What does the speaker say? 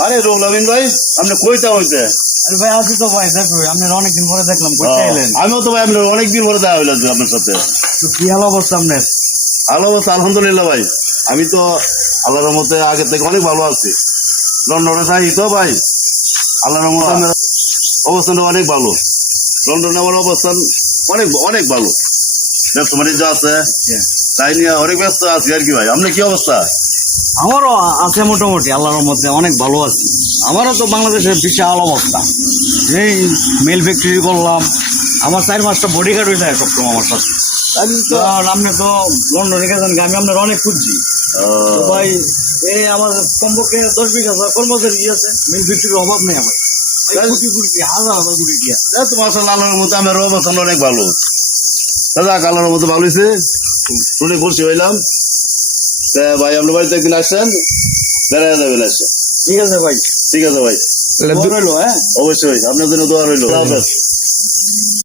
আরে রুহুল আমিন ভাই, আপনি কইতা হইতে? আরে ভাই আছি তো ভাই, দেখো আপনার অনেকদিন পরে দেখলাম, কোথায় এলেন? আমিও তো ভাই আপনার অনেকদিন পরে দেখা হইলাম আপনার সাথে। তো কি হাল অবস্থা আপনার? ভালো অবস্থা আলহামদুলিল্লাহ ভাই। আমি তো আল্লাহর রহমতে আগের থেকে অনেক ভালো আছি। লন্ডনে থাকি তো ভাই, আল্লাহর রহমতে আমার অবস্থানটা অনেক ভালো। লন্ডনে আমার অবস্থান অনেক অনেক ভালো, ব্যবসা বাণিজ্য আছে, তাই নিয়ে অনেক ব্যস্ত আছি আর কি ভাই। আপনার কি অবস্থা? আমারও আছে মোটামুটি, আল্লাহর মধ্যে অনেক ভালো আছি। আমারও তো বাংলাদেশের বিশাল অবস্থা, এই মেল ফ্যাক্টরি করলাম, আমার 4-5টা বডিগার্ড হয়ে যায় সবসময় আমার সাথে। আর আপনি তো লন্ডনে গেছেন, আমি আপনার অনেক খুঁজছি তো ভাই। এই আমার কমপক্ষে 10-20 হাজার কর্মচারী আছে, মেল ফ্যাক্টরির অভাব নেই আমার। কোটি কোটি হাজার হাজার কোটি দিয়া তো মাশাআল্লাহ, আল্লাহর মতো আমার অবস্থান অনেক ভালো। দাদা আল্লাহর মতো ভালো হয়েছে, শুনে খুশি হইলাম। তা ভাই আপনার বাড়িতে একদিন আসছেন, বেড়ায় যাবেন আসছেন। ঠিক আছে ভাই, ঠিক আছে ভাই, রইলো। হ্যাঁ, অবশ্যই আপনার জন্য দোয়া রইল। আল্লাহ হাফেজ।